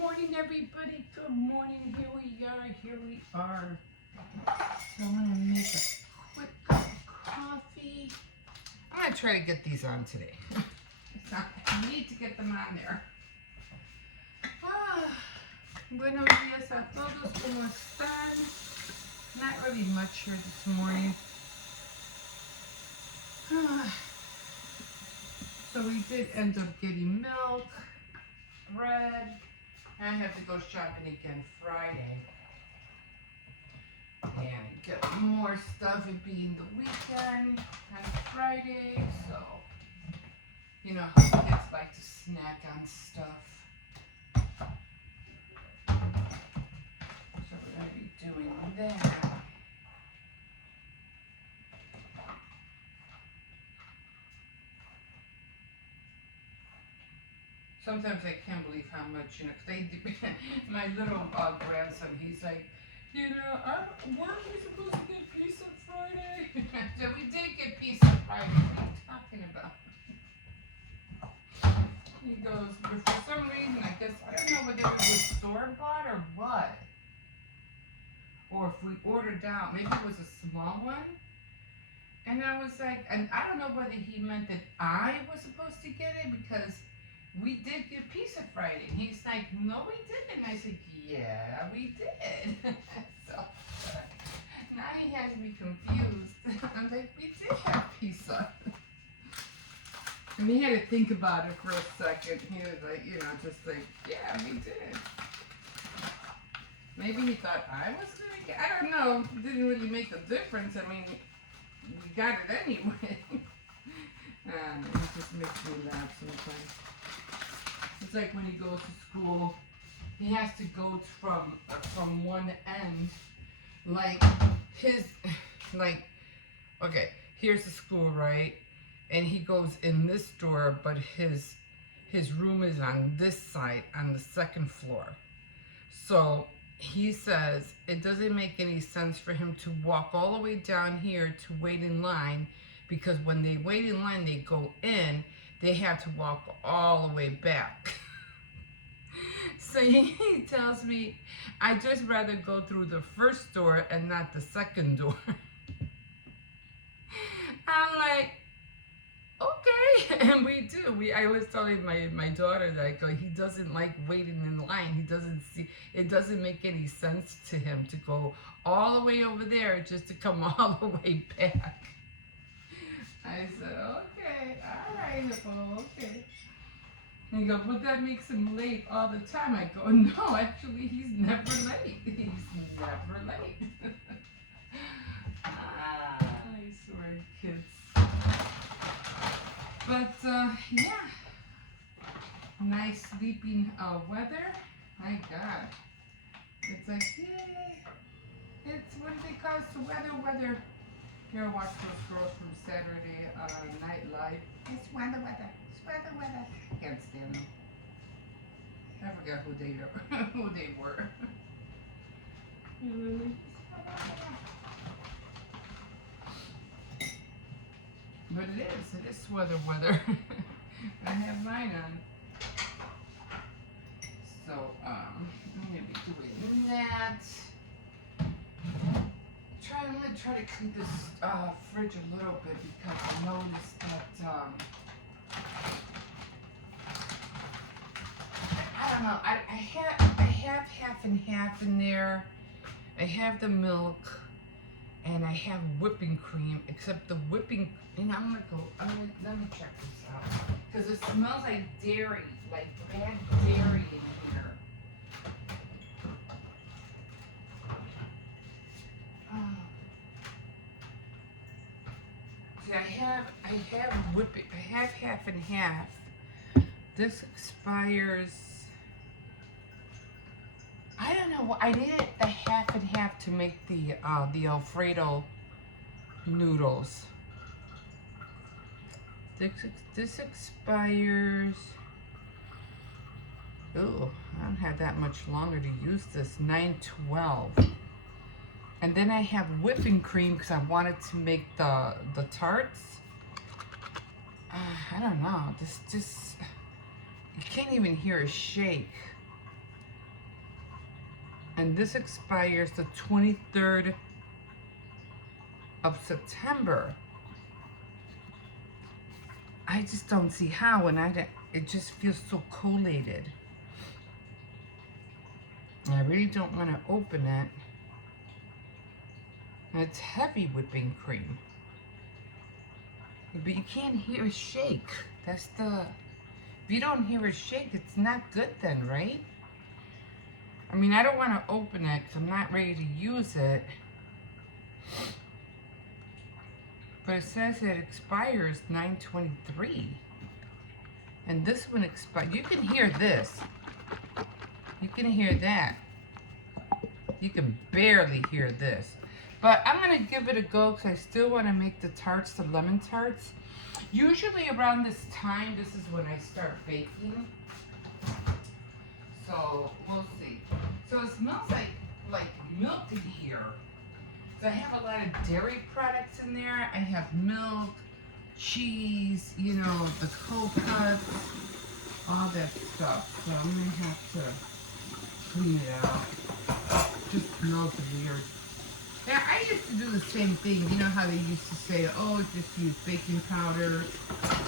morning, everybody. Good morning. Here we are. So I'm going to make a quick cup of coffee. I'm going to try to get these on today. I need to get them on there. Buenos días a todos. ¿Cómo están? Not really much here this morning. So we did end up getting milk, bread. I have to go shopping again Friday. And get more stuff, it being the weekend on Friday. So, you know how kids like to snack on stuff. So we're going to be doing that. Sometimes I can't believe how much, my little grandson, he's like, weren't we supposed to get pizza Friday? So we did get pizza Friday. What are you talking about? He goes, but for some reason, I guess, I don't know whether it was store-bought or what. Or if we ordered out, maybe it was a small one. And I was like, and I don't know whether he meant that I was supposed to get it because we did get pizza Friday. And he's like, no, we didn't. I said, yeah, we did. So now he has me confused. I'm like, we did have pizza. And he had to think about it for a second. He was like, just like, yeah, we did. Maybe he thought I was going to get it. I don't know. It didn't really make a difference. I mean, we got it anyway. And it just makes me laugh sometimes. It's like when he goes to school, he has to go from one end, okay, here's the school, right? And he goes in this door, but his room is on this side, on the second floor. So he says it doesn't make any sense for him to walk all the way down here to wait in line, because when they wait in line, they go in, they have to walk all the way back. So he tells me, I just rather go through the first door and not the second door. I'm like, okay. And we do. I was telling my daughter that he doesn't like waiting in line. It doesn't make any sense to him to go all the way over there just to come all the way back. I said, okay, all right, Hippo, okay. And he goes, but that makes him late all the time. I go, no, actually, he's never late. He's never late. I swear, kids. But, yeah. Nice sleeping weather. My God. It's like, yay. It's, what do they call it? The weather. Here, watch those girls from Saturday Night Live. It's weather. Can't stand them. I forgot who they were. But it is weather. I have mine on. So, I'm going to be doing that. I'm going to try to clean this fridge a little bit because I noticed that, I don't know, I have half and half in there. I have the milk and I have whipping cream, except the whipping, let me check this out. Because it smells like dairy, like bad dairy in here. See, I have whipping. I have half and half. This expires. I don't know. I did the half and half to make the Alfredo noodles. This expires. Oh, I don't have that much longer to use this. 9/12. And then I have whipping cream because I wanted to make the tarts. I don't know. This just, you can't even hear a shake. And this expires the 23rd of September. I just don't see how, and it just feels so collated. And I really don't want to open it. And it's heavy whipping cream. But you can't hear it shake. That's the... If you don't hear it shake, it's not good then, right? I mean, I don't want to open it because I'm not ready to use it. But it says it expires 9/23. And this one expires... You can hear this. You can hear that. You can barely hear this. But I'm going to give it a go because I still want to make the tarts, the lemon tarts. Usually around this time, this is when I start baking. So, we'll see. So it smells like milk in here. So I have a lot of dairy products in there. I have milk, cheese, you know, the coconuts, all that stuff. So I'm going to have to clean it out. Just smells weird. Yeah, I used to do the same thing. You know how they used to say, oh, just use baking powder.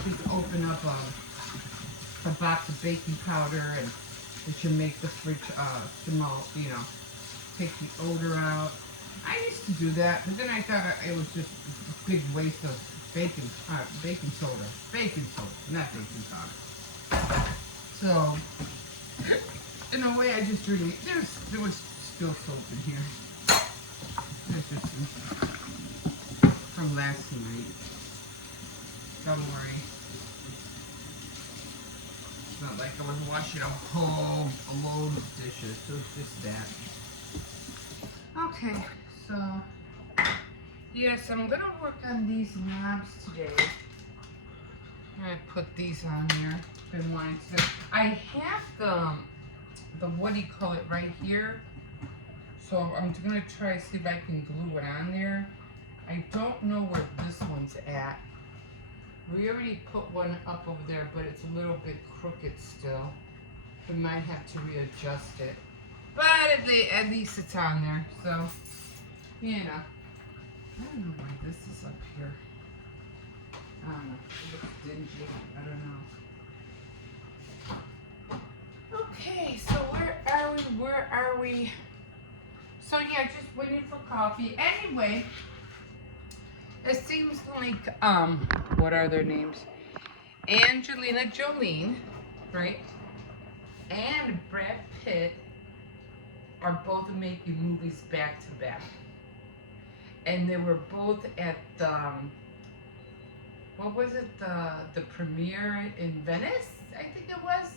Just open up a box of baking powder and it should make the fridge smell, you know, take the odor out. I used to do that, but then I thought it was just a big waste of baking soda. Baking soda, not baking powder. So, in a way, I just really, there was still soap in here. That's just from last night. Don't worry. It's not like I was washing a load of dishes. So it's just that. Okay, so yes, I'm gonna work on these knobs today. I'm gonna put these on here. Been wanting to. I have the what do you call it right here. So I'm going to try to see if I can glue it on there. I don't know where this one's at. We already put one up over there, but it's a little bit crooked still. We might have to readjust it. But at least it's on there. So, you know. I don't know why this is up here. I don't know. It looks dingy. I don't know. Okay, so where are we? So yeah, just waiting for coffee. Anyway, it seems like, what are their names? Angelina Jolie, right? And Brad Pitt are both making movies back to back. And they were both at the, what was it? The premiere in Venice, I think it was.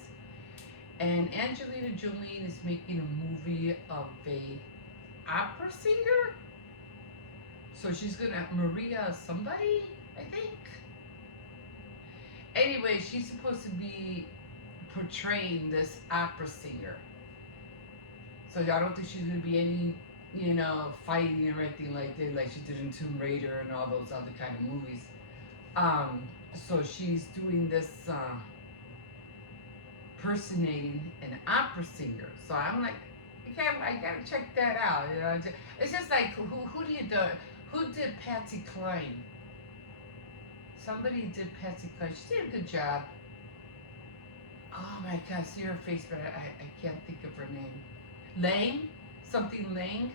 And Angelina Jolie is making a movie of a opera singer. So she's gonna Maria somebody, I think. Anyway, she's supposed to be portraying this opera singer. So I don't think she's gonna be any, you know, fighting or anything like that, like she did in Tomb Raider and all those other kind of movies. So she's doing this impersonating an opera singer. So I'm like, I gotta check that out. You know, it's just like who did Patsy Cline? Somebody did Patsy Cline. She did a good job. Oh my God, see her face, but I can't think of her name. Lang, something Lang.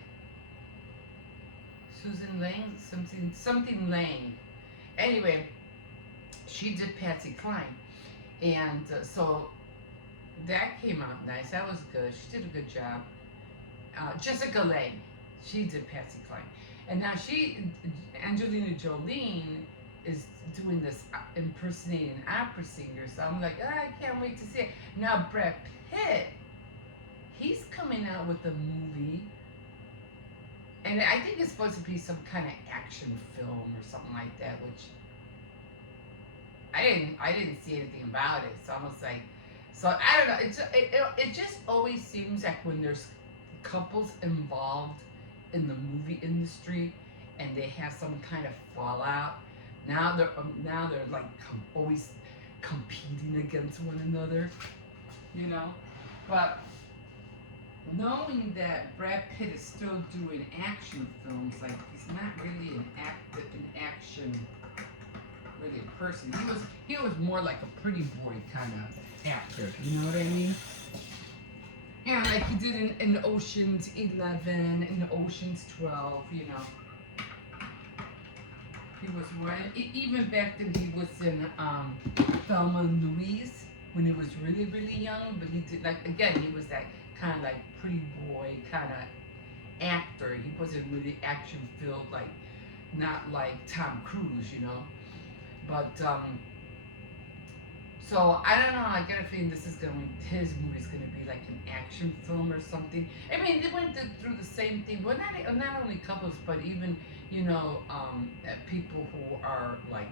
Susan Lang, something Lang. Anyway, she did Patsy Cline, and so that came out nice. That was good. She did a good job. Jessica Lange, she did Patsy Cline. And now Angelina Jolie is doing this impersonating an opera singer. So I'm like, I can't wait to see it. Now Brad Pitt, he's coming out with a movie. And I think it's supposed to be some kind of action film or something like that, which I didn't see anything about it. So I was like, so I don't know. It just always seems like when there's couples involved in the movie industry and they have some kind of fallout, now they're like always competing against one another, you know. But knowing that Brad Pitt is still doing action films, like he's not really an action really a person. He was more like a pretty boy kind of actor. You know what I mean? And like he did in Ocean's 11, in Ocean's 12. You know, he was one. Even back then, he was in Thelma and Louise when he was really really young. But he did like again, he was that kind of like pretty boy kind of actor. He wasn't really action filled, like not like Tom Cruise, you know. But so I don't know. I get a feeling his movie's gonna be like an action film or something. I mean, they went through the same thing, but not only couples, but even people who are like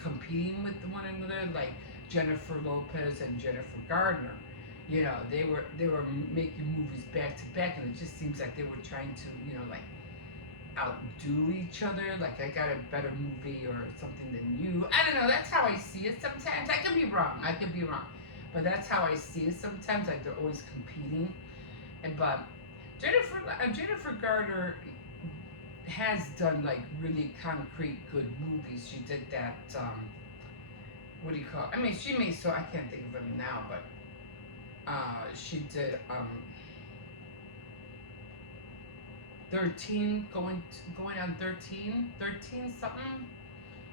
competing with one another, like Jennifer Lopez and Jennifer Gardner. You know, they were making movies back to back, and it just seems like they were trying to like outdo each other. Like I got a better movie or something than you. I don't know. That's how I see it sometimes. I could be wrong. But that's how I see it sometimes. Like they're always competing. But Jennifer Garner has done like really concrete good movies. She did that. What do you call it? I mean, she made so I can't think of them now, but she did 13 going on 13 something.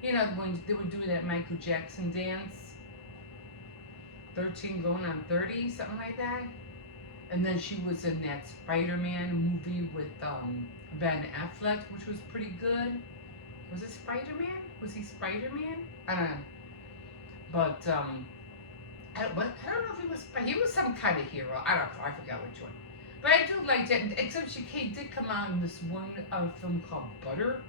You know when they were doing that Michael Jackson dance. 13 going on 30, something like that. And then she was in that Spider-Man movie with Ben Affleck, which was pretty good. Was it Spider-Man? Was he Spider-Man? I don't know. But I don't know if he was some kind of hero. I don't know. I forgot which one. But I do like that. Except she did come out in this one film called Butter.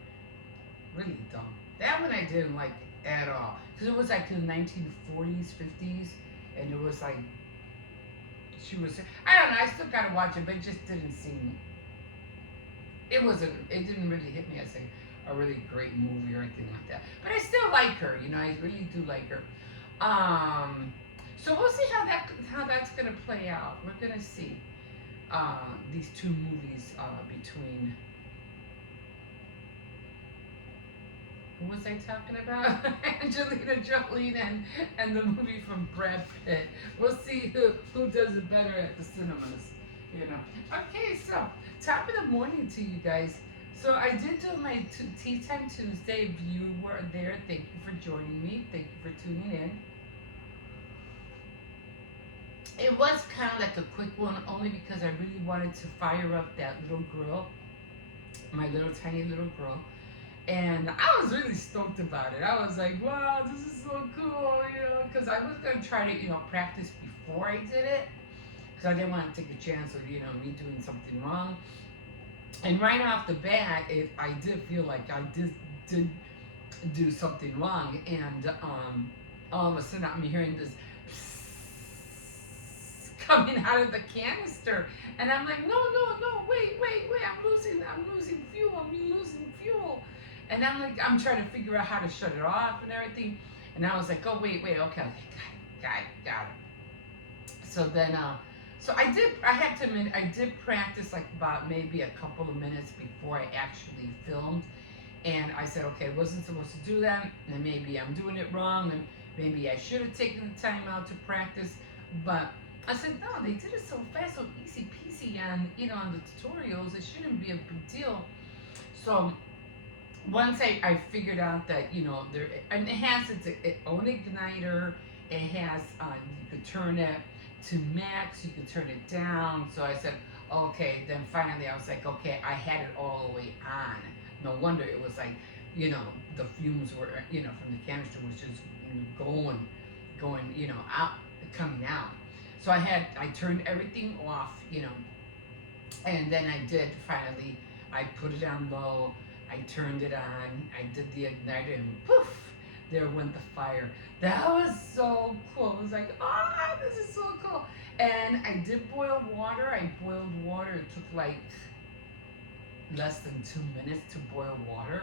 Really dumb. That one I didn't like at all. Because it was like in the 1940s, 50s. And it was like, she was, I don't know, I still gotta watch it, but it just didn't seem, it didn't really hit me as a really great movie or anything like that. But I still like her, I really do like her. So we'll see how that's gonna play out. We're gonna see these two movies between. Who was I talking about? Angelina Jolie and the movie from Brad Pitt. We'll see who does it better at the cinemas. Okay, so top of the morning to you guys. So I did do my Tea Time Tuesday. If you were there, thank you for joining me. Thank you for tuning in. It was kind of like a quick one, only because I really wanted to fire up that little girl, my little tiny little girl. And I was really stoked about it. I was like, wow, this is so cool, because I was going to try to, practice before I did it, because I didn't want to take a chance of, me doing something wrong. And right off the bat, I did feel like I did do something wrong. And all of a sudden, I'm hearing this coming out of the canister. And I'm like, no, wait, I'm losing fuel. And I'm like, I'm trying to figure out how to shut it off and everything. And I was like, oh, wait, okay, got it. So then, so I have to admit, I did practice like about maybe a couple of minutes before I actually filmed. And I said, okay, I wasn't supposed to do that. And maybe I'm doing it wrong. And maybe I should have taken the time out to practice. But I said, no, they did it so fast, so easy peasy on the tutorials. It shouldn't be a big deal. So once I figured out that, there, and it has its own igniter. It has, you could turn it to max, you could turn it down. So I said, okay, then finally I was like, okay, I had it all the way on. No wonder it was like, the fumes were, from the canister was just going, out, coming out. So I turned everything off, and then I did finally, I put it on low, I turned it on, I did the igniter, and poof, there went the fire. That was so cool. It was like, this is so cool. And I did boil water. I boiled water. It took like less than 2 minutes to boil water.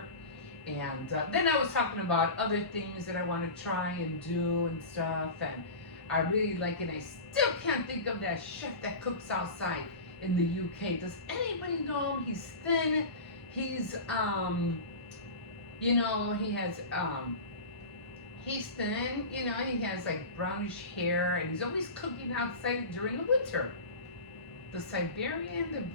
And then I was talking about other things that I want to try and do and stuff. And I really like it. I still can't think of that chef that cooks outside. in the UK. Does anybody know him? He's thin. He's you know, he's thin. You know, he has like brownish hair, and he's always cooking outside during the winter. The Siberian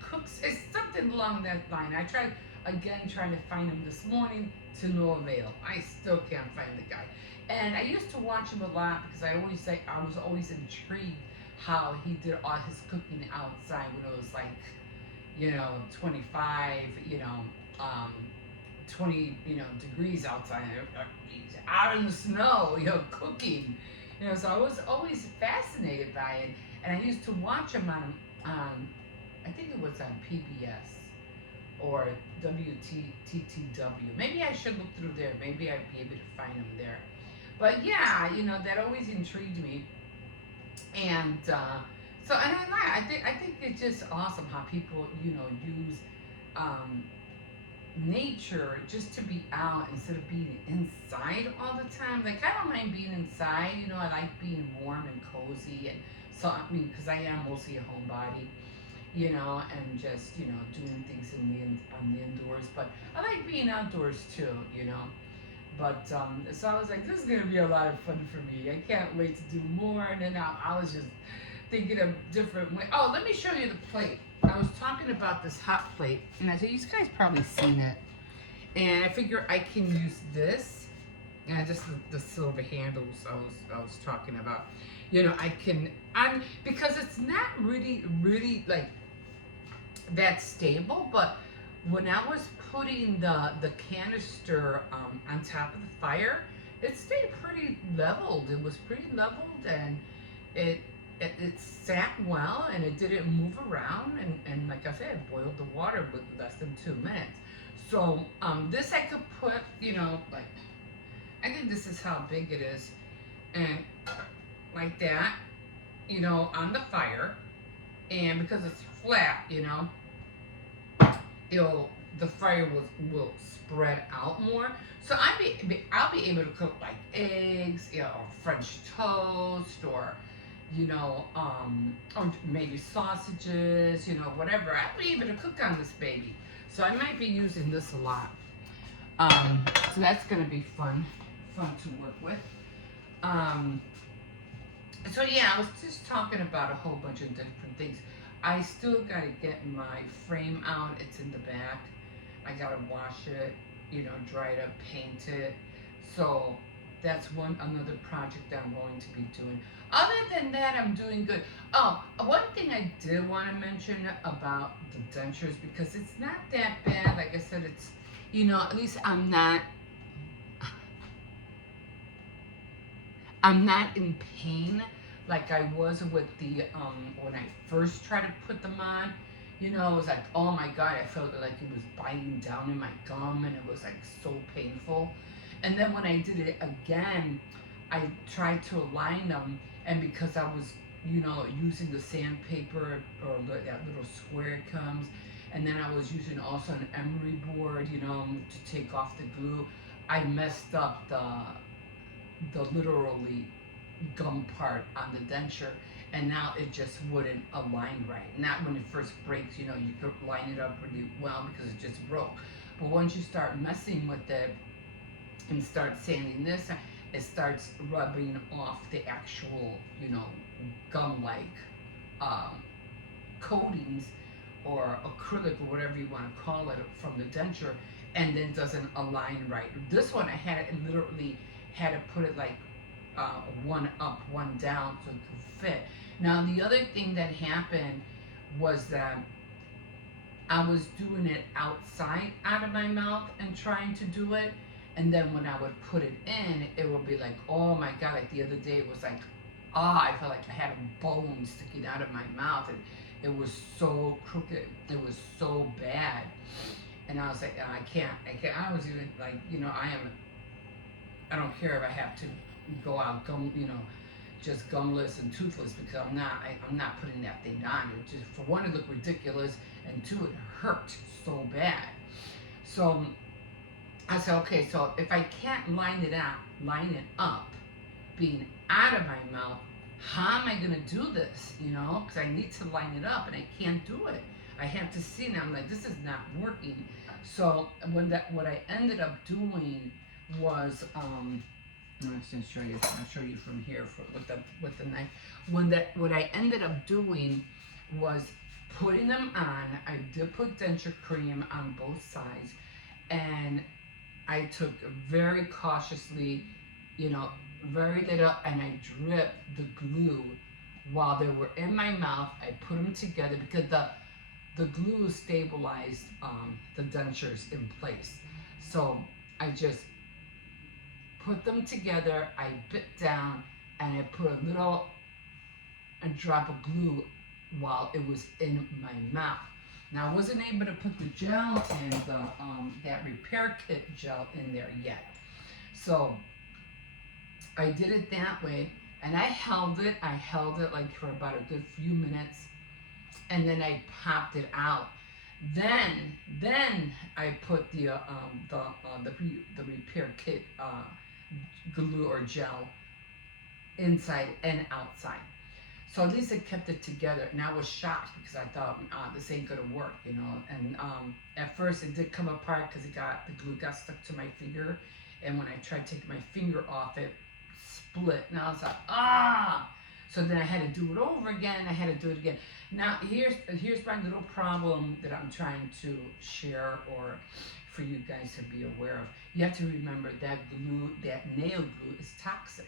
cooks. It's something along that line. I tried again trying to find him this morning to no avail. I still can't find the guy. And I used to watch him a lot because I was always intrigued how he did all his cooking outside when it was like, you know, 25, you know, 20, you know, degrees outside. He's out in the snow, you know, cooking. You know, so I was always fascinated by it. And I used to watch him on I think it was on PBS or WTTW. Maybe I should look through there. Maybe I'd be able to find him there. But yeah, you know, that always intrigued me. And and I think it's just awesome how people, you know, use nature just to be out instead of being inside all the time. Like, I don't mind being inside, you know, I like being warm and cozy. And so, I mean, because I am mostly a homebody, you know, and just, you know, doing things on the indoors. But I like being outdoors too, you know. But so I was like, this is gonna be a lot of fun for me. I can't wait to do more. And then I was just thinking of different ways. Oh, let me show you the plate. I was talking about this hot plate, and I said, you guys probably seen it. And I figure I can use this, and just the silver handles I was talking about. You know, because it's not really like that stable, but when I was putting the canister on top of the fire, it stayed pretty leveled. It was pretty leveled, and it sat well, and it didn't move around, and like I said, boiled the water with less than 2 minutes. So this I could put, you know, like, I think this is how big it is, and like that, you know, on the fire, and because it's flat, you know, the fire will spread out more. So I'll be able to cook like eggs, you know, or French toast, or you know, or maybe sausages, you know, whatever. I'll be able to cook on this baby. So I might be using this a lot. So that's gonna be fun to work with. So yeah, I was just talking about a whole bunch of different things. I still gotta get my frame out. It's in the back. I gotta wash it, you know, dry it up, paint it. So that's another project that I'm going to be doing. Other than that, I'm doing good. Oh, one thing I did want to mention about the dentures, because it's not that bad. Like I said, it's, you know, at least I'm not in pain like I was with the when I first tried to put them on. You know, it was like, oh my God, I felt like it was biting down in my gum, and it was like so painful. And then when I did it again, I tried to align them, and because I was, you know, using the sandpaper, or that little square it comes, and then I was using also an emery board, you know, to take off the glue, I messed up the literally gum part on the denture, and now it just wouldn't align right. Not when it first breaks, you know, you could line it up really well because it just broke. But once you start messing with it and start sanding this, it starts rubbing off the actual, you know, gum-like coatings or acrylic or whatever you want to call it from the denture, and then doesn't align right. This one, I literally had to put it like one up, one down so it could fit. Now the other thing that happened was that I was doing it outside out of my mouth and trying to do it, and then when I would put it in, it would be like, oh my God, like the other day it was like, I felt like I had a bone sticking out of my mouth, and it was so crooked, it was so bad. And I was like, I can't, I was even like, you know, I don't care if I have to go out just gumless and toothless, because I'm not putting that thing on. It just, for one, it looked ridiculous, and two, it hurt so bad. So I said, okay, so if I can't line it up being out of my mouth, how am I going to do this? You know, because I need to line it up and I can't do it. I have to see, and I'm like, this is not working. So what I ended up doing was, I'm just gonna show you. I'll show you from here with the knife. What I ended up doing was putting them on. I did put denture cream on both sides, and I took very cautiously, you know, very little, and I dripped the glue while they were in my mouth. I put them together because the glue stabilized the dentures in place. So I just put them together. I bit down and I put a drop of glue while it was in my mouth. Now I wasn't able to put the gel and that repair kit gel in there yet. So I did it that way, and I held it. I held it like for about a good few minutes, and then I popped it out. Then I put the repair kit glue or gel inside and outside. So at least it kept it together. And I was shocked because I thought, this ain't gonna work, you know. And at first it did come apart because the glue got stuck to my finger. And when I tried taking my finger off, it split. And I was like, ah! So then I had to do it over again. I had to do it again. Now here's my little problem that I'm trying to share or for you guys to be aware of. You have to remember that glue, that nail glue is toxic.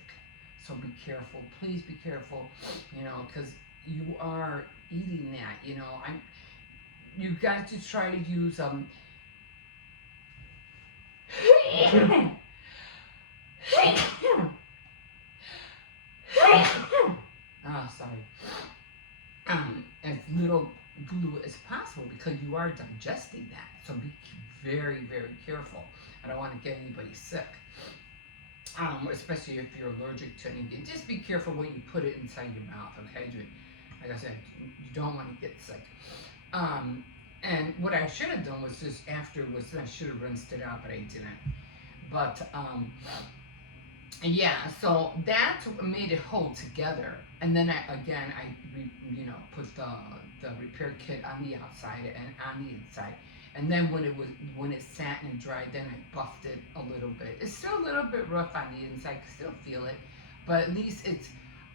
So be careful, please be careful, you know, because you are eating that, you know. You got to try to use oh, sorry. As little glue as possible because you are digesting that. So be very, very careful. I don't want to get anybody sick. Especially if you're allergic to anything. Just be careful when you put it inside your mouth, okay? Like I said, you don't want to get sick. And what I should have done was just afterwards, I should have rinsed it out, but I didn't. But, yeah, so that made it hold together. And then I put the repair kit on the outside and on the inside. And then when it sat and dried, then I buffed it a little bit. It's still a little bit rough on the inside, I can still feel it. But at least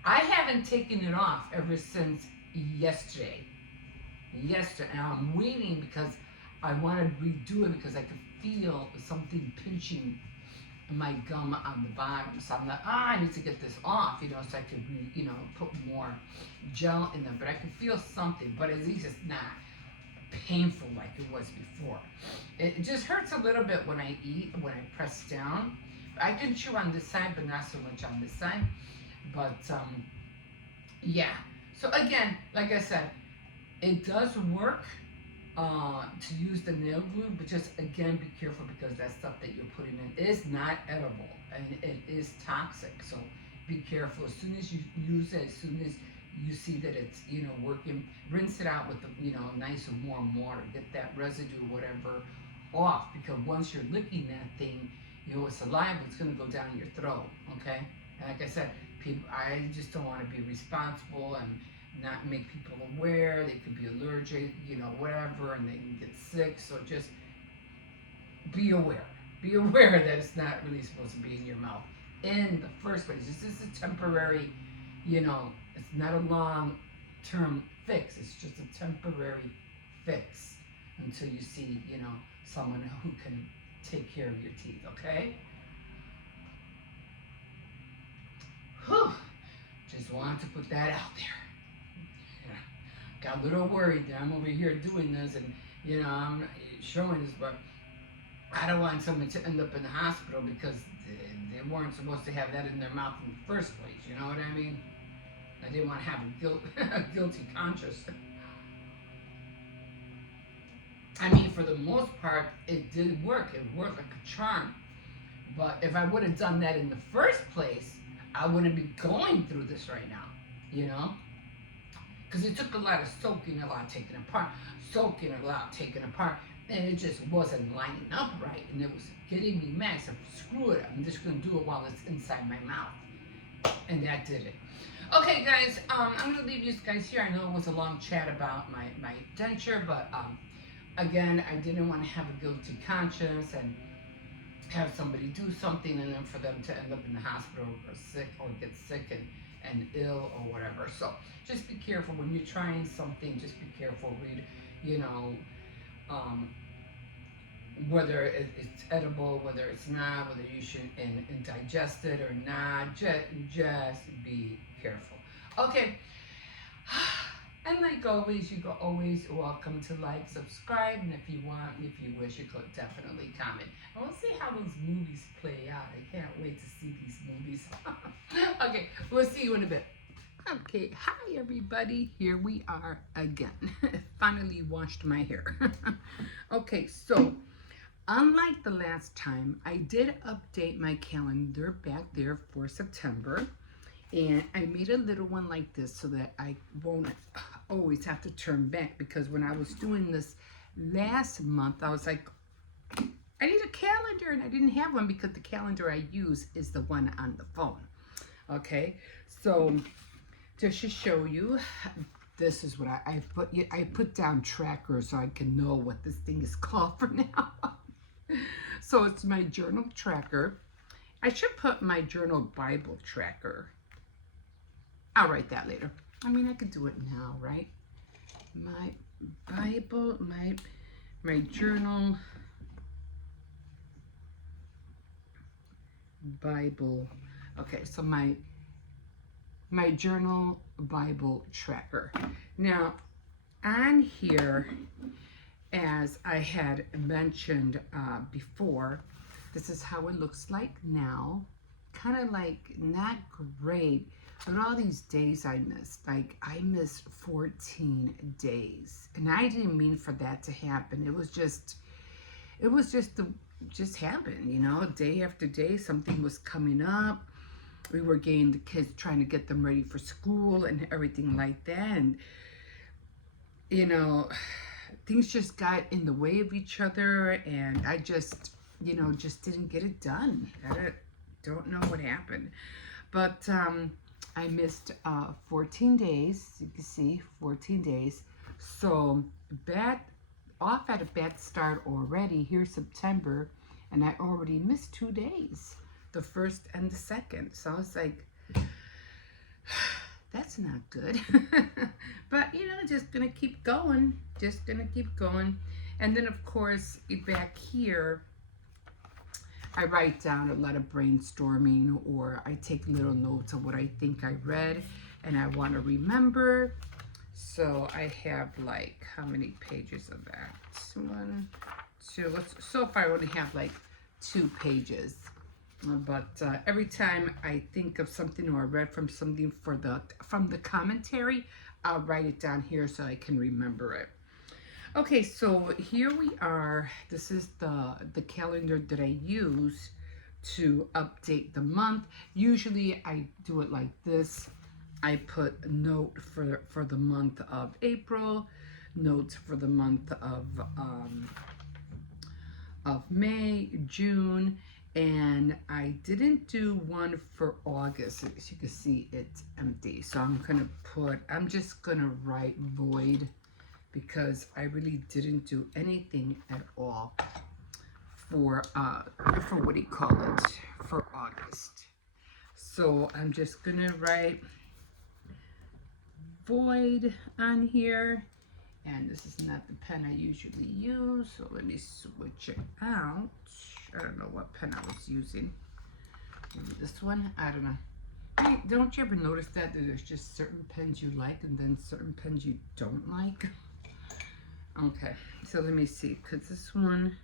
I haven't taken it off ever since yesterday. And I'm waiting because I want to redo it because I could feel something pinching my gum on the bottom. So I'm like, I need to get this off, you know, so I could, put more gel in them. But I can feel something, but at least it's not painful like it was before. It just hurts a little bit when I eat, when I press down. I can chew on this side, but not so much on this side. But, yeah. So again, like I said, it does work to use the nail glue, but just again be careful because that stuff that you're putting in is not edible and it is toxic. So be careful. As soon as you use it, as soon as you see that it's working, rinse it out with nice and warm water. Get that residue, whatever, off, because once you're licking that thing, with saliva, it's going to go down your throat. Okay, and like I said, I just don't want to be responsible and not make people aware. They could be allergic, whatever, and they can get sick. So just be aware. Be aware that it's not really supposed to be in your mouth in the first place. This is a temporary, it's not a long-term fix. It's just a temporary fix until you see, someone who can take care of your teeth, okay? Whew. Just wanted to put that out there. Got a little worried that I'm over here doing this and, I'm showing this, but I don't want someone to end up in the hospital because they weren't supposed to have that in their mouth in the first place, you know what I mean? I didn't want to have a guilty conscience. I mean, for the most part, it did work. It worked like a charm. But if I would have done that in the first place, I wouldn't be going through this right now, Because it took a lot of soaking, a lot of taking apart, soaking, a lot of taking apart, and it just wasn't lining up right, and it was getting me mad. So screw it, I'm just going to do it while it's inside my mouth. And that did it. Okay, guys, I'm gonna leave you guys here. I know it was a long chat about my denture, but again, I didn't want to have a guilty conscience and have somebody do something and then for them to end up in the hospital or sick or get sick and ill or whatever. So just be careful when you're trying something. Just be careful. Read, you know, um, whether it's edible, whether it's not, whether you should and digest it or not. Just be careful. Okay. And like always, you go always welcome to like, subscribe, and if you want, if you wish, you could definitely comment. And we'll see how those movies play out. I can't wait to see these movies. Okay, we'll see you in a bit. Okay, hi everybody. Here we are again. Finally washed my hair. Okay, so unlike the last time, I did update my calendar back there for September. And I made a little one like this so that I won't always have to turn back, because when I was doing this last month, I was like, I need a calendar, and I didn't have one because the calendar I use is the one on the phone. Okay, so just to show you, this is what I put down trackers so I can know what this thing is called for now. So it's my journal tracker. I should put my journal Bible tracker. I'll write that later. I mean, I could do it now, right? My Bible, my journal Bible. Okay, so my journal Bible tracker. Now, on here, as I had mentioned before, this is how it looks like now. Kind of like not great. But all these days I missed, like I missed 14 days, and I didn't mean for that to happen. It was just happened, you know, day after day, something was coming up. We were getting the kids, trying to get them ready for school and everything like that. And, you know, things just got in the way of each other, and I just, you know, just didn't get it done. I don't know what happened. But, I missed 14 days. You can see 14 days. So off at a bad start already. Here's September, and I already missed 2 days, the 1st and the 2nd. So I was like, that's not good. But you know, just gonna keep going. Just gonna keep going. And then of course back here, I write down a lot of brainstorming, or I take little notes of what I think I read and I want to remember. So I have like, how many pages of that? 1, 2, so far I only have like 2 pages. But every time I think of something or I read from something from the commentary, I'll write it down here so I can remember it. Okay, so here we are. This is the calendar that I use to update the month. Usually I do it like this. I put a note for the month of April, notes for the month of May, June, and I didn't do one for August. As you can see, it's empty. So I'm just gonna write void, because I really didn't do anything at all for what do you call it, for August. So I'm just gonna write void on here, and this is not the pen I usually use, so let me switch it out. I don't know what pen I was using. Maybe this one, I don't know. Hey, don't you ever notice that there's just certain pens you like and then certain pens you don't like? Okay, so let me see, because this one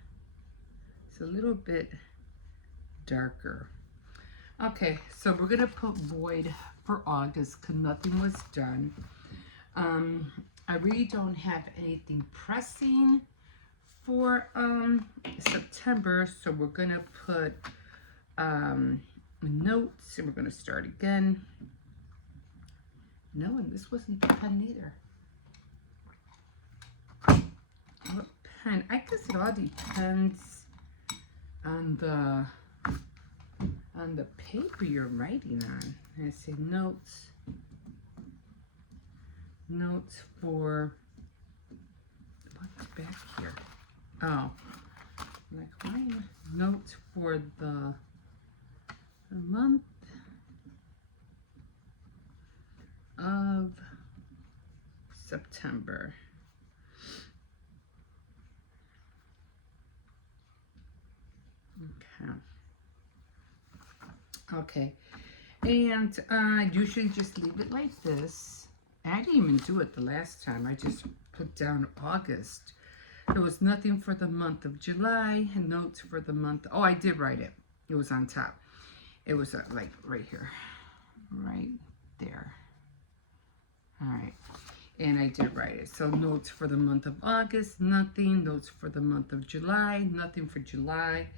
is a little bit darker. Okay, so we're going to put void for August because nothing was done. I really don't have anything pressing for September, so we're going to put notes, and we're going to start again. No, and this wasn't the pen either. What pen? I guess it all depends on the paper you're writing on. I say notes, Notes for, what's back here? Oh, like why? Notes for the month of September. Okay. And I usually just leave it like this. I didn't even do it the last time. I just put down August. There was nothing for the month of July, and notes for the month. Oh, I did write it. It was on top. It was like right here. Right there. All right. And I did write it. So notes for the month of August, nothing. Notes for the month of July, nothing for July.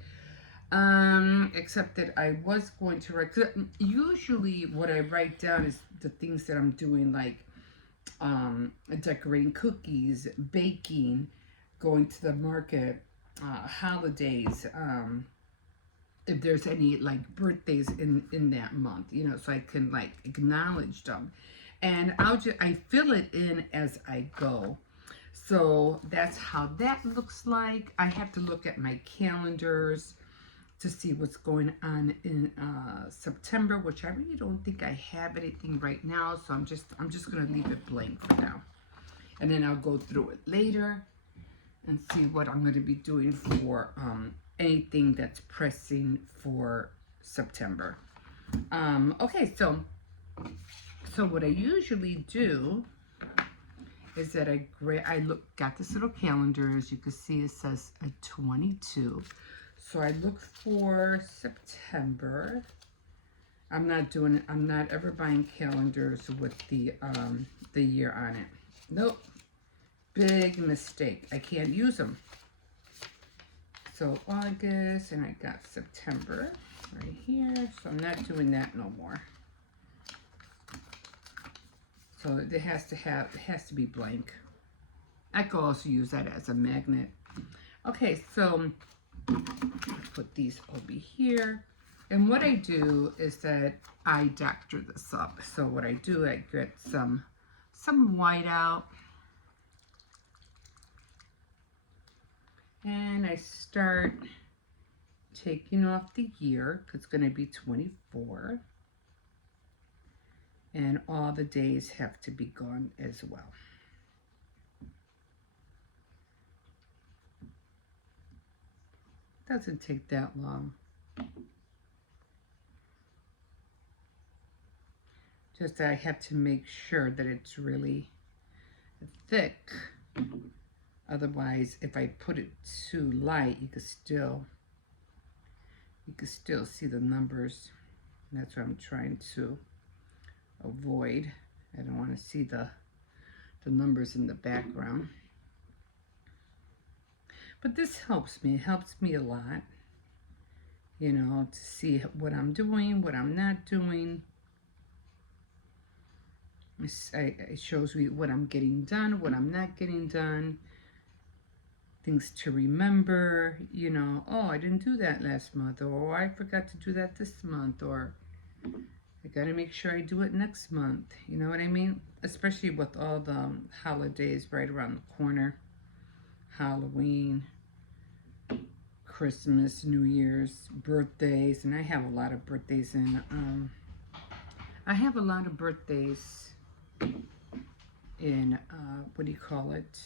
Except that I was going to write, usually what I write down is the things that I'm doing, like decorating cookies, baking, going to the market, holidays, if there's any like birthdays in that month, you know, so I can like acknowledge them. And I fill it in as I go. So that's how that looks like. I have to look at my calendars to see what's going on in September, which I really don't think I have anything right now. So I'm just gonna leave it blank for now, and then I'll go through it later and see what I'm gonna be doing for anything that's pressing for September. Okay, so what I usually do is that got this little calendar. As you can see, it says a 22. So I look for September. I'm not ever buying calendars with the year on it. Nope. Big mistake. I can't use them. So August, and I got September right here. So I'm not doing that no more. So it has to be blank. I could also use that as a magnet. Okay, so put these over here. And what I do is that I doctor this up. So what I do, I get some white out. And I start taking off the year, because it's going to be 24. And all the days have to be gone as well. Doesn't take that long. Just I have to make sure that it's really thick. Otherwise, if I put it too light, you could still see the numbers. That's what I'm trying to avoid. I don't want to see the numbers in the background. But this helps me. It helps me a lot, you know, to see what I'm doing, what I'm not doing. It shows me what I'm getting done, what I'm not getting done. Things to remember, you know, oh, I didn't do that last month, or I forgot to do that this month, or I got to make sure I do it next month. You know what I mean? Especially with all the holidays right around the corner. Halloween, Christmas, New Year's, birthdays, and I have a lot of birthdays in what do you call it?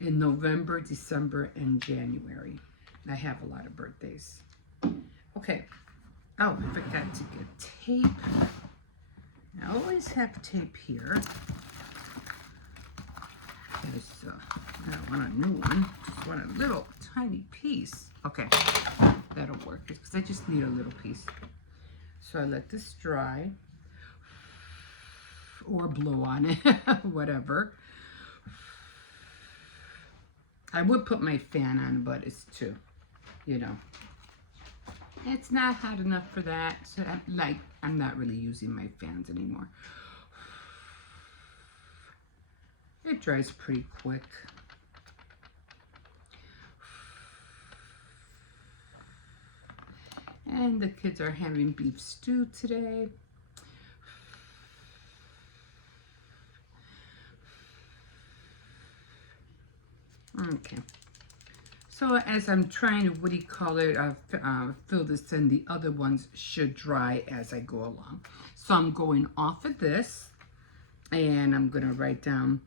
In November, December, and January. I have a lot of birthdays. Okay. Oh, I forgot to get tape. I always have tape here. I don't want a new one. Just want a little tiny piece. Okay, that'll work because I just need a little piece. So I let this dry or blow on it, whatever. I would put my fan on, but it's too, you know, it's not hot enough for that. So I'm not really using my fans anymore. It dries pretty quick. And the kids are having beef stew today. Okay. So as I'm trying to, what do you call it, fill this in, the other ones should dry as I go along. So I'm going off of this, and I'm going to write down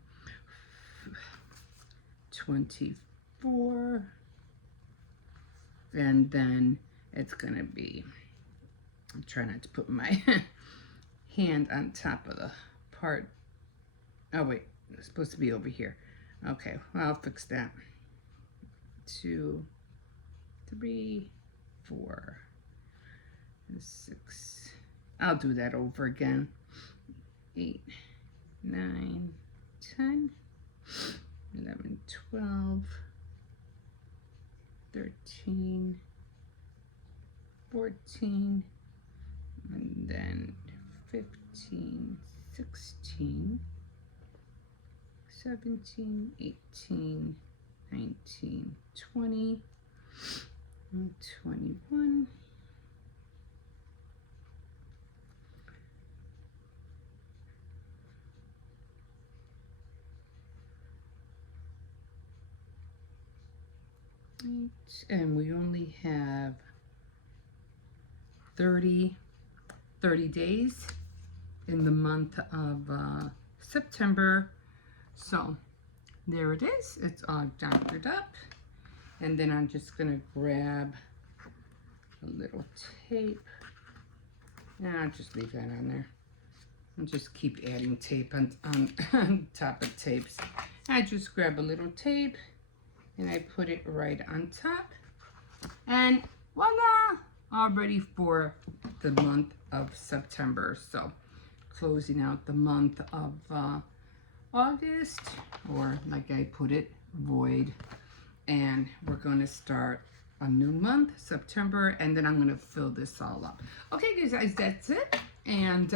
24, and then it's going to be, I'm trying not to put my hand on top of the part. Oh wait, it's supposed to be over here. Okay, well, I'll fix that. 2, 3, 4, 6. I'll do that over again. 8, 9, 10, 11, 12, 13, 14, and then 15, 16, 17, 18, 19, 20, and 21. And we only have 30 days in the month of September. So there it is. It's all doctored up. And then I'm just going to grab a little tape. And I'll just leave that on there. And just keep adding tape on top of tapes. I just grab a little tape and I put it right on top. And voila! All ready for the month of September. So closing out the month of August, or like I put it, void. And we're going to start a new month, September, and then I'm going to fill this all up. Okay, guys, that's it. And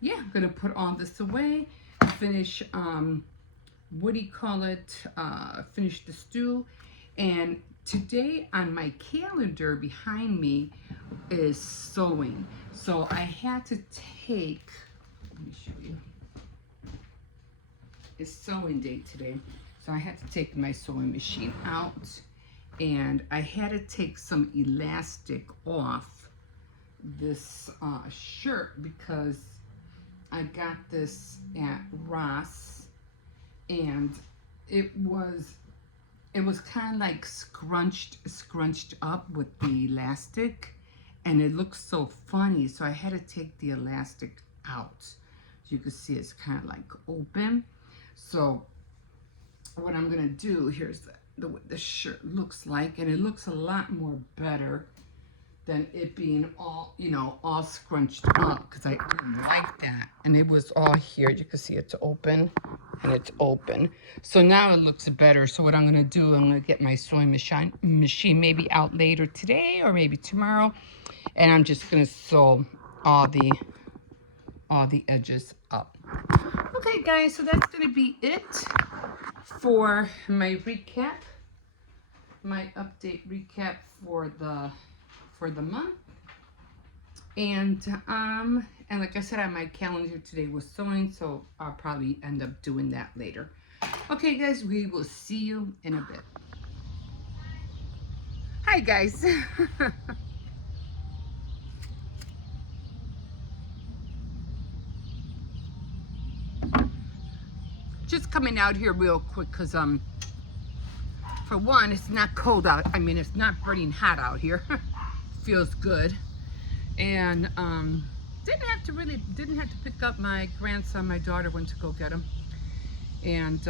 yeah, I'm going to put all this away, finish, what do you call it, finish the stew. And today on my calendar behind me is sewing. So I had to take, let me show you. It's sewing day today. So I had to take my sewing machine out, and I had to take some elastic off this shirt because I got this at Ross, and it was kind of like scrunched up with the elastic, and it looks so funny. So I had to take the elastic out. So you can see it's kind of like open. So what I'm gonna do, here's the way the shirt looks like, and it looks a lot more better than it being all, you know, all scrunched up, because I didn't like that. And it was all here. You can see it's open, and it's open. So now it looks better. So what I'm gonna do, I'm gonna get my sewing machine maybe out later today or maybe tomorrow, and I'm just gonna sew all the edges up. Okay, guys, so that's gonna be it for my recap, my update recap for the month. And like I said, on my calendar today was sewing, so I'll probably end up doing that later. Okay, guys, we will see you in a bit. Hi, guys. Just coming out here real quick because for one, it's not cold out. I mean, it's not burning hot out here. Feels good. And didn't have to pick up my grandson. My daughter went to go get him. And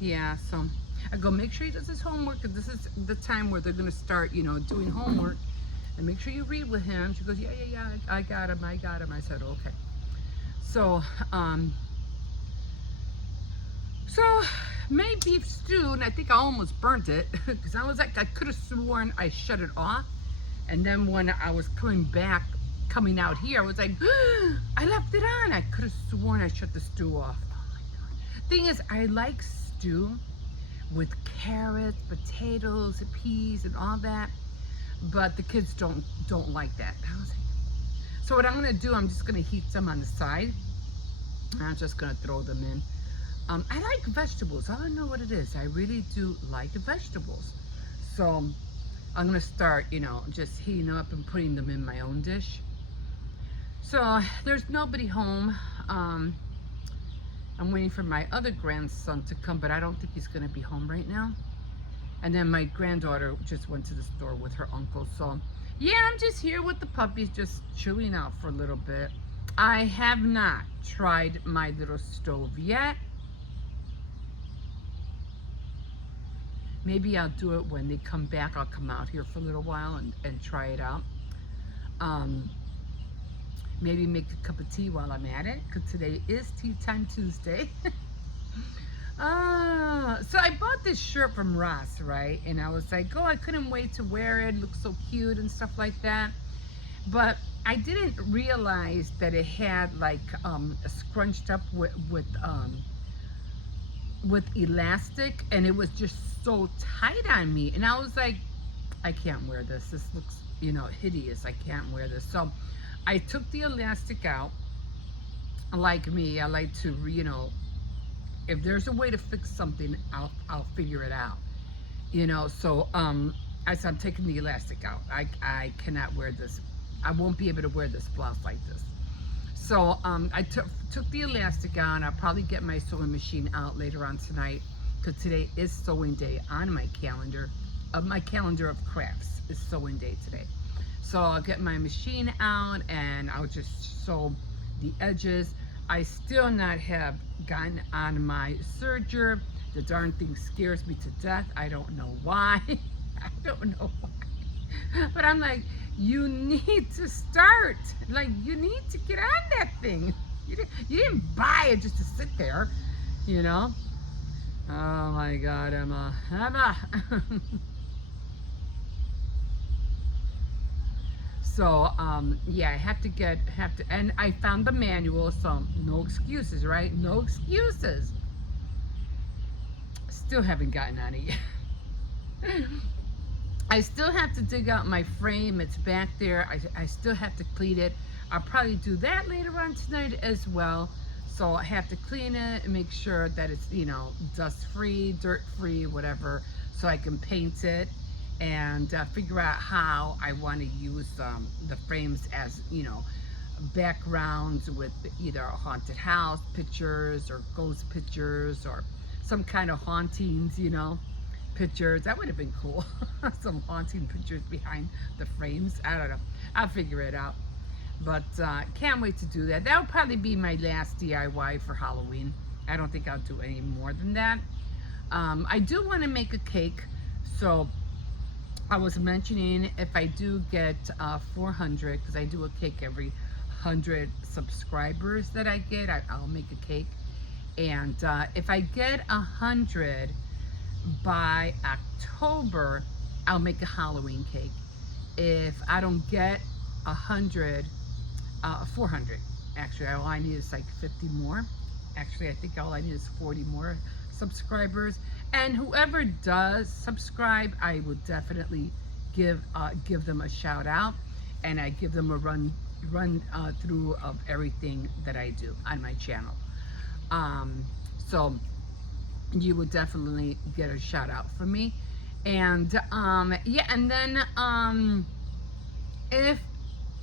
yeah, so I go, make sure he does his homework, because this is the time where they're gonna start, you know, doing homework. And make sure you read with him. She goes, yeah, I got him. I said, okay. So made beef stew, and I think I almost burnt it because I was like, I could have sworn I shut it off, and then when I was coming out here, I was like, I left it on. I could have sworn I shut the stew off. Oh my God. Thing is, I like stew with carrots, potatoes, peas, and all that, but the kids don't like that. I was like, so what I'm gonna do, I'm just gonna heat some on the side. I'm just gonna throw them in. I like vegetables. I don't know what it is. I really do like vegetables. So I'm gonna start, just heating up and putting them in my own dish. So there's nobody home. Um, I'm waiting for my other grandson to come, but I don't think he's gonna be home right now. And then my granddaughter just went to the store with her uncle. So yeah, I'm just here with the puppies, just chilling out for a little bit. I have not tried my little stove yet. Maybe I'll do it when they come back. I'll come out here for a little while and try it out. Um, Maybe make a cup of tea while I'm at it, because today is Tea Time Tuesday. So I bought this shirt from Ross, right? And I was like, oh, I couldn't wait to wear it. It looks so cute and stuff like that. But I didn't realize that it had like scrunched up with elastic, and it was just so tight on me. And I was like, I can't wear this. This looks, hideous. I can't wear this. So I took the elastic out. Like me, I like to, if there's a way to fix something, I'll figure it out. So I said, I'm taking the elastic out. I cannot wear this. I won't be able to wear this blouse like this. So I took the elastic out. I'll probably get my sewing machine out later on tonight, because today is sewing day on my calendar. My calendar of crafts is sewing day today. So I'll get my machine out and I'll just sew the edges. I still not have gotten on my serger. The darn thing scares me to death. I don't know why. I don't know why. But I'm like, you need to start. Like, you need to get on that thing. You didn't buy it just to sit there, Oh my God, Emma. So yeah, I have to, and I found the manual, so no excuses, right? No excuses. Still haven't gotten on it yet. I still have to dig out my frame. It's back there. I still have to clean it. I'll probably do that later on tonight as well. So I have to clean it and make sure that it's, dust free, dirt free, whatever, so I can paint it and figure out how I want to use the frames as, backgrounds with either a haunted house pictures or ghost pictures or some kind of hauntings, pictures. That would have been cool. Some haunting pictures behind the frames. I don't know. I'll figure it out. But can't wait to do that. That'll probably be my last DIY for Halloween. I don't think I'll do any more than that. I do want to make a cake. So I was mentioning, if I do get 400, because I do a cake every 100 subscribers that I get, I'll make a cake. And if I get 100 by October, I'll make a Halloween cake. If I don't get 100, 400, actually, all I need is like 50 more. Actually, I think all I need is 40 more subscribers. And whoever does subscribe, I would definitely give them a shout out, and I give them a run through of everything that I do on my channel. So you would definitely get a shout out from me. And yeah, and then if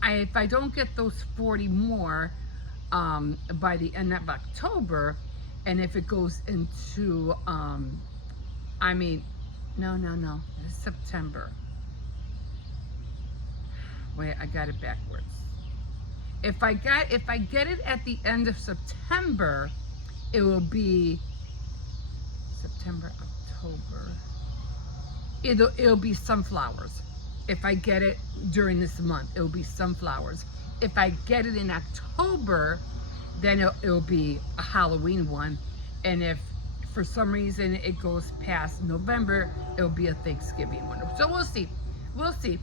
I don't get those 40 more by the end of October, and if it goes into no, it's September. Wait, I got it backwards. If I get it at the end of September, it will be September, October. It'll be sunflowers. If I get it during this month, it'll be sunflowers. If I get it in October, then it'll be a Halloween one. And if for some reason it goes past November, it'll be a Thanksgiving one. So we'll see. We'll see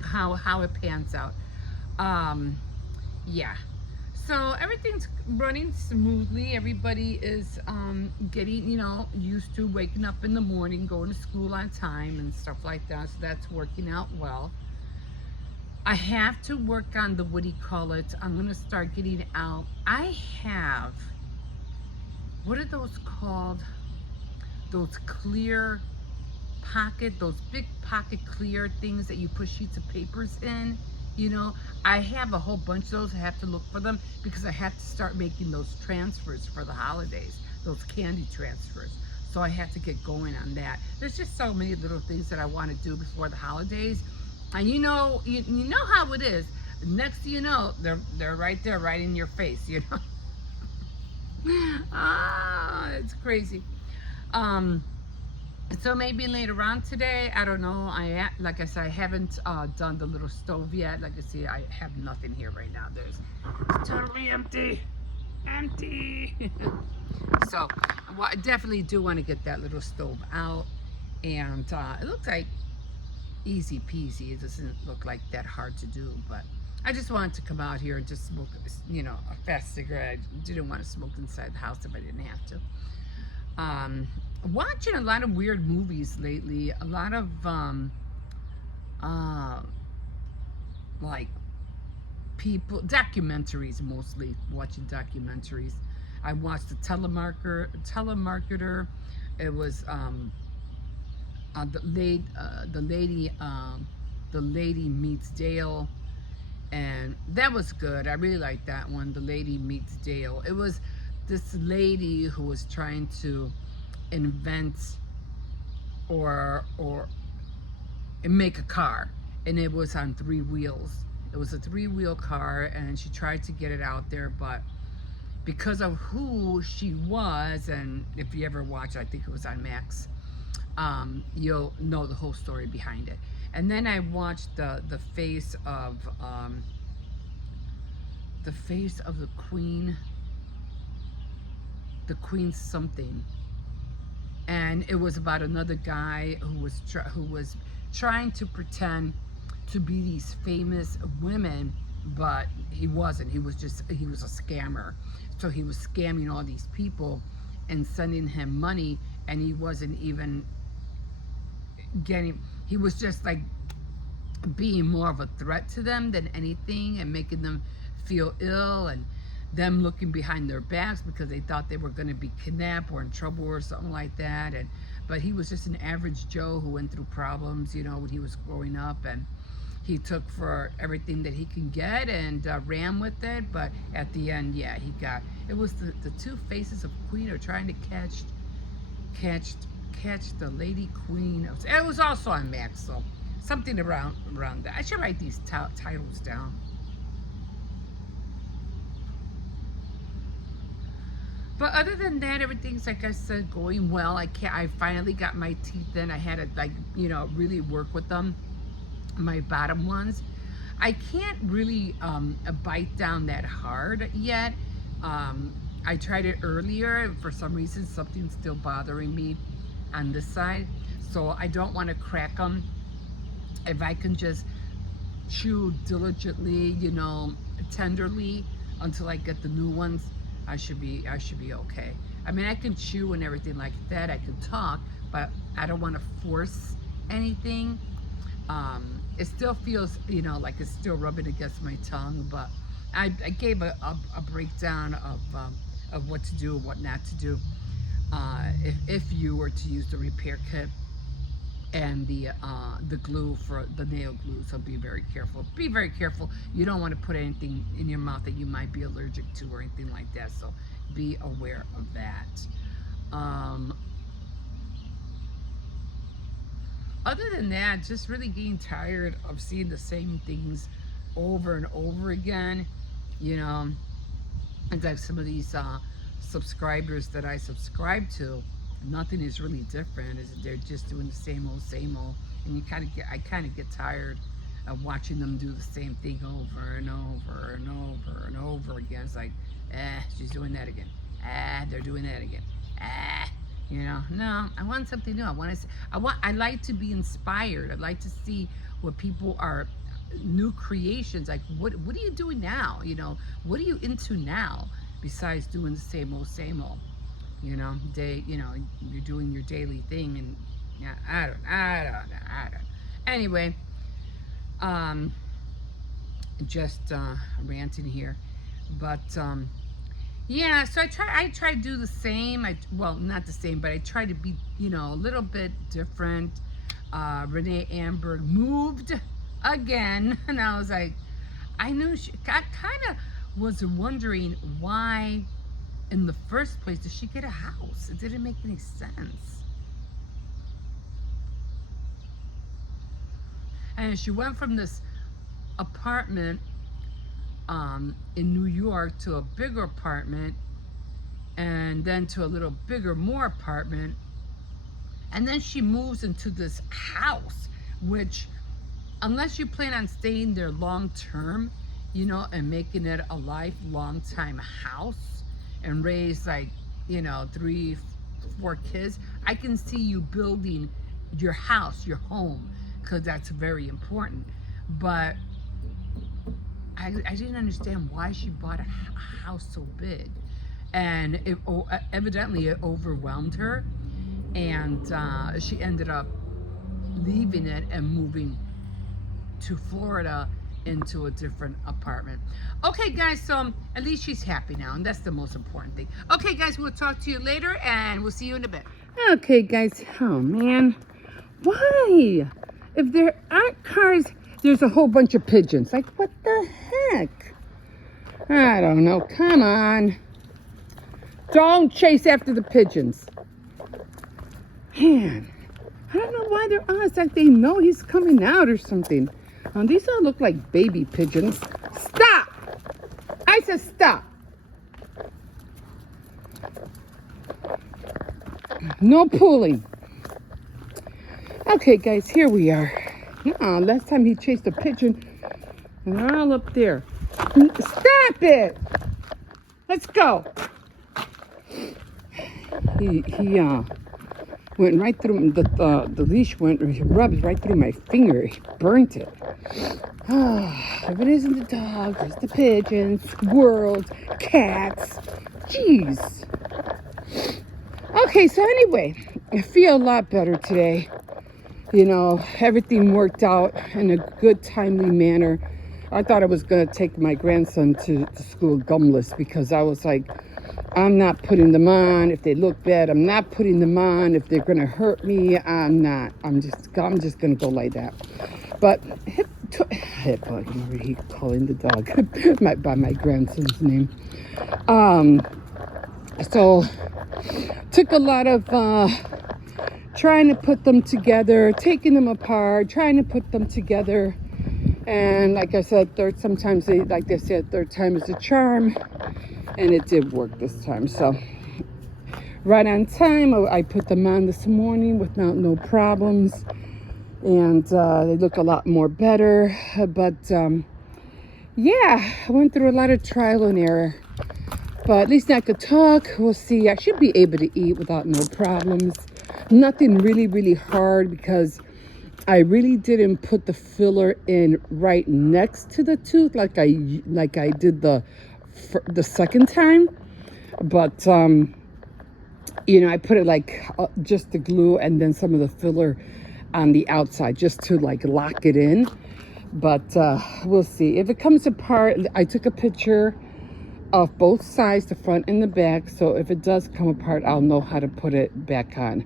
how it pans out. Yeah. So everything's running smoothly. Everybody is getting, used to waking up in the morning, going to school on time and stuff like that. So that's working out well. I have to work on the, what do you call it? I'm going to start getting out. I have what are those called? Those clear pocket, those big pocket clear things that you put sheets of papers in. You know, I have a whole bunch of those. I have to look for them because I have to start making those transfers for the holidays, those candy transfers. So I have to get going on that. There's just so many little things that I want to do before the holidays. And you know how it is. Next thing you know, they're right there, right in your face, you know. Ah, it's crazy. Um, so maybe later on today, I don't know. Like I said, I haven't done the little stove yet. Like I see, I have nothing here right now. It's totally empty, empty. So, well, I definitely do want to get that little stove out, and it looks like easy peasy. It doesn't look like that hard to do, but I just wanted to come out here and just smoke, a fast cigarette. I didn't want to smoke inside the house if I didn't have to. Um, Watching a lot of weird movies lately. A lot of uh, like documentaries mostly. Watching documentaries. I watched the telemarketer. It was the lady meets Dale, and that was good. I really liked that one. The lady meets Dale. It was this lady who was trying to invent or make a car, and it was on three wheels. It was a three-wheel car, and she tried to get it out there, but because of who she was, and if you ever watch, I think it was on Max, you'll know the whole story behind it. And then I watched the face of the queen, the queen something, and it was about another guy who was trying to pretend to be these famous women, but he wasn't. He was a scammer. So he was scamming all these people and sending him money, and he wasn't even getting. He was just like being more of a threat to them than anything, and making them feel ill, and them looking behind their backs because they thought they were going to be kidnapped or in trouble or something like that. And but he was just an average Joe who went through problems, when he was growing up, and he took for everything that he can get and ran with it. But at the end, yeah, it was the two faces of Queen are trying to catch the lady queen. It was also on Max, so something around that. I should write these titles down. But other than that, everything's, like I said, going well. I finally got my teeth in. I had to really work with them, my bottom ones. I can't really bite down that hard yet. I tried it earlier, and for some reason something's still bothering me on this side. So I don't want to crack them. If I can just chew diligently, tenderly until I get the new ones, I should be okay. I mean, I can chew and everything like that. I can talk, but I don't want to force anything. It still feels, like it's still rubbing against my tongue. But I gave a breakdown of what to do and what not to do if you were to use the repair kit and the glue for the nail glue. So be very careful. Be very careful. You don't want to put anything in your mouth that you might be allergic to or anything like that. So be aware of that. Other than that, just really getting tired of seeing the same things over and over again. And like some of these subscribers that I subscribe to, nothing is really different. They're just doing the same old, and I kind of get tired of watching them do the same thing over and over and over and over again. It's like, she's doing that again. They're doing that again. No, I want something new. I like to be inspired. I like to see what people are, new creations. Like, what are you doing now? What are you into now besides doing the same old, you're doing your daily thing, and yeah, I don't. Anyway, just ranting here, but Yeah, so I try to do the same. Well, not the same, but I try to be, a little bit different. Renee Amberg moved again, and I was like, I kind of was wondering why, in the first place, did she get a house? It didn't make any sense. And she went from this apartment in New York to a bigger apartment, and then to a little bigger, more apartment. And then she moves into this house, which, unless you plan on staying there long term, and making it a lifelong time house and raise like, 3, 4 kids, I can see you building your house, your home, because that's very important. But I didn't understand why she bought a house so big. And evidently it overwhelmed her. And she ended up leaving it and moving to Florida into a different apartment. Okay, guys, so at least she's happy now, and that's the most important thing. Okay, guys, we'll talk to you later, and we'll see you in a bit. Okay, guys. Oh, man. Why? If there aren't cars, there's a whole bunch of pigeons. Like, what the heck? I don't know. Come on. Don't chase after the pigeons. Man, I don't know why they're on. It's like they know he's coming out or something. These all look like baby pigeons. Stop! I said stop. No pulling. Okay, guys, here we are. Last time he chased a pigeon, and they're all up there. Stop it! Let's go. He went right through the leash rubbed right through my finger. He burnt it. If it isn't the dog, there's the pigeons, squirrels, cats. Jeez. Okay, so anyway, I feel a lot better today. Everything worked out in a good, timely manner. I thought I was going to take my grandson to school gumless, because I was like, I'm not putting them on if they look bad. I'm not putting them on if they're going to hurt me. I'm not. I'm just going to go like that. But he calling the dog by my grandson's name. So took a lot of trying to put them together, taking them apart, trying to put them together. And like I said, third time is a charm. And it did work this time. So right on time, I put them on this morning without no problems. And they look a lot more better. But yeah, I went through a lot of trial and error. But at least I could talk. We'll see. I should be able to eat without no problems. Nothing really, really hard, because I really didn't put the filler in right next to the tooth like I did the second time. But I put it like just the glue and then some of the filler on the outside just to like lock it in. But we'll see. If it comes apart, I took a picture of both sides, the front and the back, so if it does come apart, I'll know how to put it back on.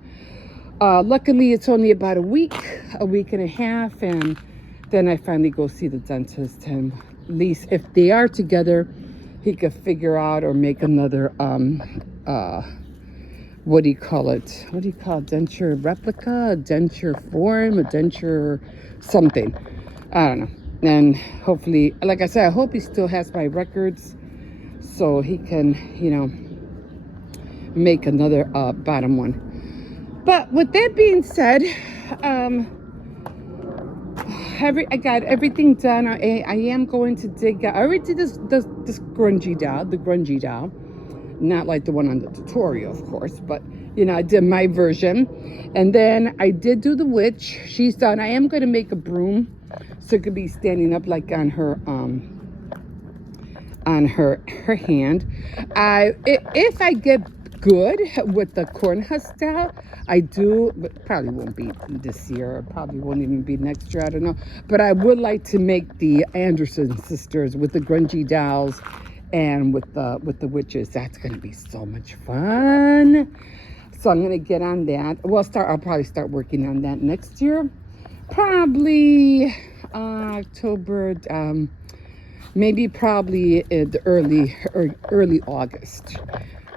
Luckily, it's only about a week and a half, and then I finally go see the dentist. And at least if they are together, he could figure out or make another what do you call it? What do you call it? Denture replica, a denture form, a denture something. I don't know. And hopefully, like I said, I hope he still has my records so he can, make another bottom one. But with that being said, I got everything done. I am going to dig out. I already did this grungy doll, not like the one on the tutorial, of course, but I did my version. And then I did do the witch. She's done. I am going to make a broom so it could be standing up like on her hand. If I get good with the corn husk style, I do, but probably won't be this year, or probably won't even be next year, I don't know. But I would like to make the Anderson sisters with the grungy dolls and with the witches. That's gonna be so much fun. So I'm gonna get on that. I'll probably start working on that next year. Probably October, maybe probably the early August.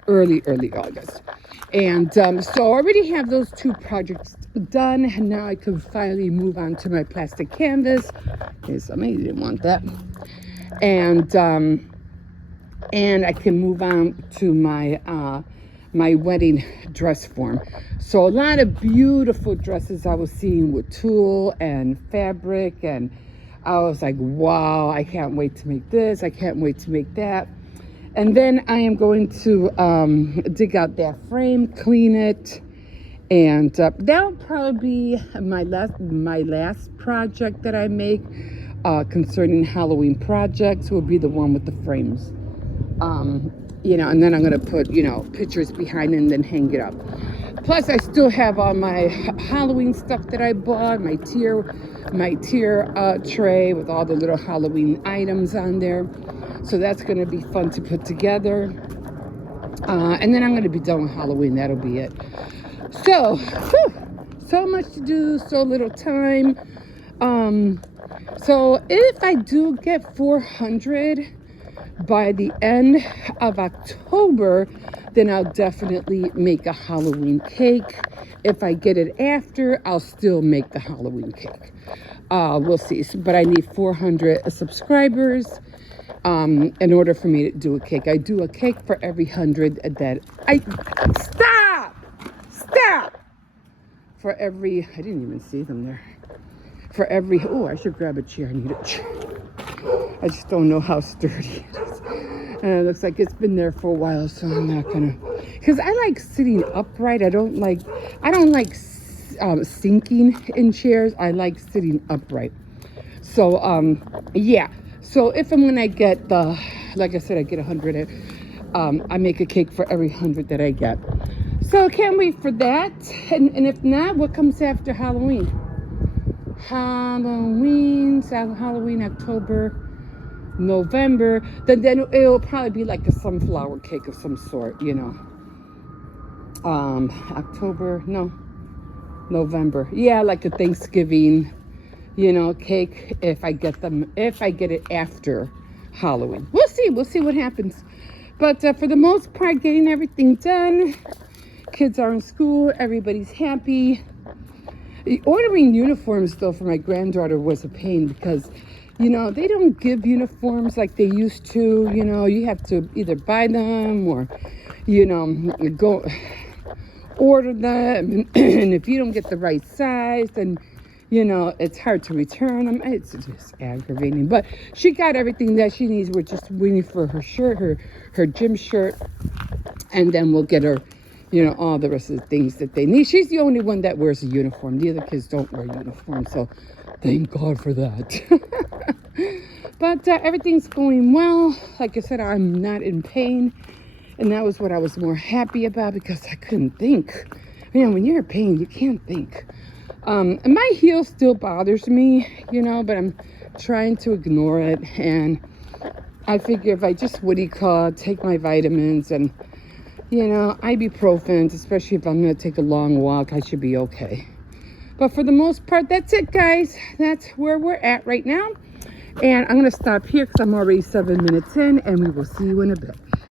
Early August. And so I already have those 2 projects done, and now I can finally move on to my plastic canvas. Okay, somebody didn't want that. And I can move on to my my wedding dress form. So a lot of beautiful dresses I was seeing with tulle and fabric, and I was like, wow, I can't wait to make this, I can't wait to make that. And then I am going to dig out that frame, clean it, and that'll probably be my last project that I make concerning Halloween projects will be the one with the frames. And then I'm going to put, pictures behind it and then hang it up. Plus, I still have all my Halloween stuff that I bought, my tier tray with all the little Halloween items on there. So that's going to be fun to put together. And then I'm going to be done with Halloween. That'll be it. So, so much to do, so little time. So if I do get 400 by the end of October, then I'll definitely make a Halloween cake. If I get it after, I'll still make the Halloween cake. We'll see. But I need 400 subscribers in order for me to do a cake. I do a cake for every 100 that I... Stop! For every... I didn't even see them there. For every... Oh, I should grab a chair. I need a chair. I just don't know how sturdy it is. And it looks like it's been there for a while, so I'm not gonna... Because I like sitting upright. I don't like sinking in chairs. I like sitting upright. So, yeah. So if I'm gonna get like I said, I get 100, I make a cake for every 100 that I get. So I can't wait for that. And if not, what comes after Halloween? Halloween, October, November. Then it'll probably be like a sunflower cake of some sort, November. Yeah, like a Thanksgiving, cake if I get it after Halloween. We'll see what happens. But for the most part, getting everything done. Kids are in school, everybody's happy. Ordering uniforms though for my granddaughter was a pain because they don't give uniforms like they used to. You have to either buy them or go order them, and if you don't get the right size, then it's hard to return them. It's just aggravating. But she got everything that she needs. We're just waiting for her shirt, her gym shirt, and then we'll get her all the rest of the things that they need. She's the only one that wears a uniform. The other kids don't wear uniforms, so thank God for that. But everything's going well. Like I said, I'm not in pain, and that was what I was more happy about because I couldn't think. When you're in pain, you can't think. And my heel still bothers me, but I'm trying to ignore it. And I figure if I just take my vitamins and ibuprofen, especially if I'm going to take a long walk, I should be okay. But for the most part, that's it, guys. That's where we're at right now. And I'm going to stop here because I'm already 7 minutes in, and we will see you in a bit.